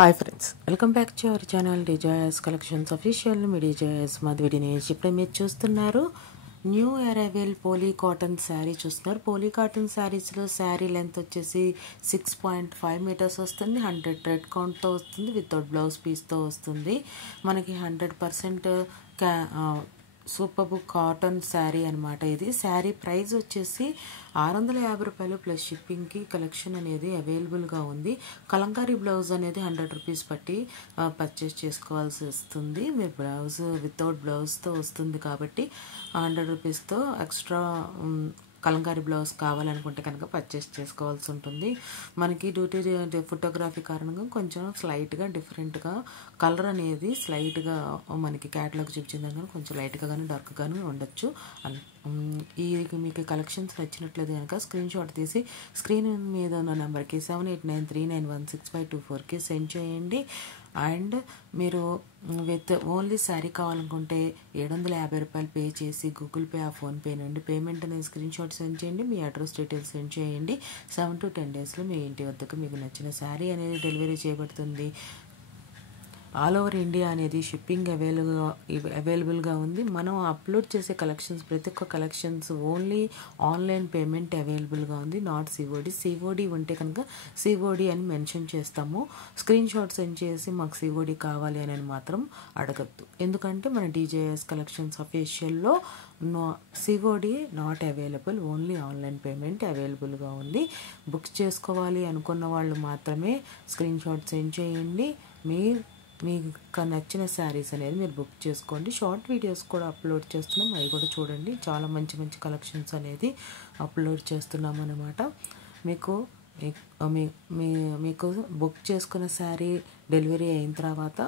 Hi friends, welcome back to our channel desires collections official. మీ desires మధువిడినేష్. ఇప్పుడు మీరు చూస్తున్నారు new arrival poly cotton sari చూస్తున్నారు. పోలీ కాటన్ శారీస్లో శారీ లెంత్ వచ్చేసి 6.5 మీటర్స్ వస్తుంది. 100 థ్రెడ్ కౌంట్తో వస్తుంది. వితౌట్ బ్లౌజ్ పీస్తో వస్తుంది. మనకి 100% సూపర్ కాటన్ శారీ అనమాట. ఇది శారీ ప్రైస్ వచ్చేసి 650 రూపాయలు ప్లస్ షిప్పింగ్కి కలెక్షన్ అనేది అవైలబుల్గా ఉంది. కలంకారీ బ్లౌజ్ అనేది 100 రూపీస్ పట్టి పర్చేస్ చేసుకోవాల్సి వస్తుంది. మీరు బ్లౌజ్ వితౌట్ బ్లౌజ్తో వస్తుంది కాబట్టి 100 రూపీస్తో ఎక్స్ట్రా కలంకారీ బ్లౌజ్ కావాలనుకుంటే కనుక పర్చేస్ చేసుకోవాల్సి ఉంటుంది. మనకి డ్యూటీ ఫోటోగ్రఫీ కారణంగా కొంచెం స్లైట్గా డిఫరెంట్గా కలర్ అనేది స్లైట్గా మనకి క్యాటలాగ్ చూపించిన దానికన్నా కొంచెం లైట్గా కానీ డార్క్ కానీ ఉండొచ్చు. ఈ మీకు కలెక్షన్స్ నచ్చినట్లయితే కనుక స్క్రీన్ షాట్ తీసి స్క్రీన్ మీద ఉన్న నెంబర్కి 7893916524కి సెండ్ చేయండి. అండ్ మీరు విత్ ఓన్లీ శారీ కావాలనుకుంటే 750 రూపాయలు పే చేసి గూగుల్ పే ఫోన్పే నుండి పేమెంట్ అనేది స్క్రీన్ షాట్ సెండ్ చేయండి. మీ అడ్రస్ డీటెయిల్స్ సెండ్ చేయండి. 7 to 10 డేస్లో మీ ఇంటి వద్దకు మీకు నచ్చిన శారీ అనేది డెలివరీ చేయబడుతుంది. ఆల్ ఓవర్ ఇండియా అనేది షిప్పింగ్ అవైలబుల్గా ఉంది. మనం అప్లోడ్ చేసే కలెక్షన్స్ ప్రతి ఒక్క కలెక్షన్స్ ఓన్లీ ఆన్లైన్ పేమెంట్ అవైలబుల్గా ఉంది. నాట్ సిఓడి ఉంటే కనుక సిఓడి అని మెన్షన్ చేస్తాము. స్క్రీన్ షాట్ సెండ్ చేసి మాకు సిఓడి కావాలి అని మాత్రం అడగద్దు. ఎందుకంటే మన డిజేఎస్ కలెక్షన్స్ అఫీషియల్లో COD not available, only online payment అవైలబుల్గా ఉంది. బుక్ చేసుకోవాలి అనుకున్న వాళ్ళు మాత్రమే స్క్రీన్ షాట్ సెండ్ చేయండి. మీకు నచ్చిన శారీస్ అనేది మీరు బుక్ చేసుకోండి. షార్ట్ వీడియోస్ కూడా అప్లోడ్ చేస్తున్నాం, అవి కూడా చూడండి. చాలా మంచి మంచి కలెక్షన్స్ అనేది అప్లోడ్ చేస్తున్నాం అన్నమాట. మీకు బుక్ చేసుకున్న శారీ డెలివరీ అయిన తర్వాత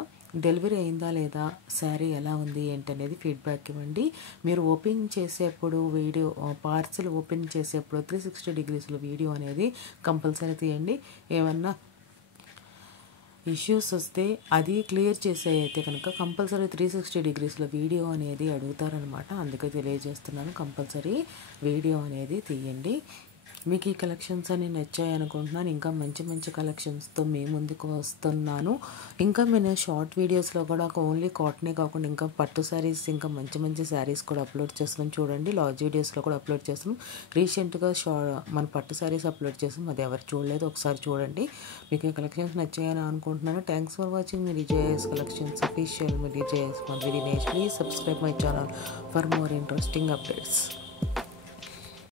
డెలివరీ అయిందా లేదా, శారీ ఎలా ఉంది ఏంటనేది ఫీడ్బ్యాక్ ఇవ్వండి. మీరు ఓపెన్ చేసేప్పుడు వీడియో పార్సల్ ఓపెన్ చేసేప్పుడు 360 degrees వీడియో అనేది కంపల్సరీ తీయండి. ఏమన్నా ఇష్యూస్ వస్తే అది క్లియర్ చేసే అయితే కనుక కంపల్సరీ 360 degrees వీడియో అనేది అడుగుతారనమాట. అందుకే తెలియజేస్తున్నాను, కంపల్సరీ వీడియో అనేది తీయండి. మీకు ఈ కలెక్షన్స్ అని నచ్చాయి అనుకుంటున్నాను. ఇంకా మంచి మంచి కలెక్షన్స్తో మీ ముందుకు వస్తున్నాను. ఇంకా నేను షార్ట్ వీడియోస్లో కూడా ఓన్లీ కాటనే కాకుండా ఇంకా పట్టు శారీస్, ఇంకా మంచి మంచి శారీస్ కూడా అప్లోడ్ చేస్తున్నాం. చూడండి, లాంగ్ వీడియోస్లో కూడా అప్లోడ్ చేస్తున్నాం. రీసెంట్గా మన పట్టు శారీస్ అప్లోడ్ చేస్తాం, అది ఎవరు చూడలేదు ఒకసారి చూడండి. మీకు ఈ కలెక్షన్స్ నచ్చాయని అనుకుంటున్నాను. థ్యాంక్స్ ఫర్ వాచింగ్ మీ డిజేఎస్ కలెక్షన్స్ అఫీషియల్. మీ డిజేఎస్ మధువిడినేష్. Please subscribe my channel for more interesting updates.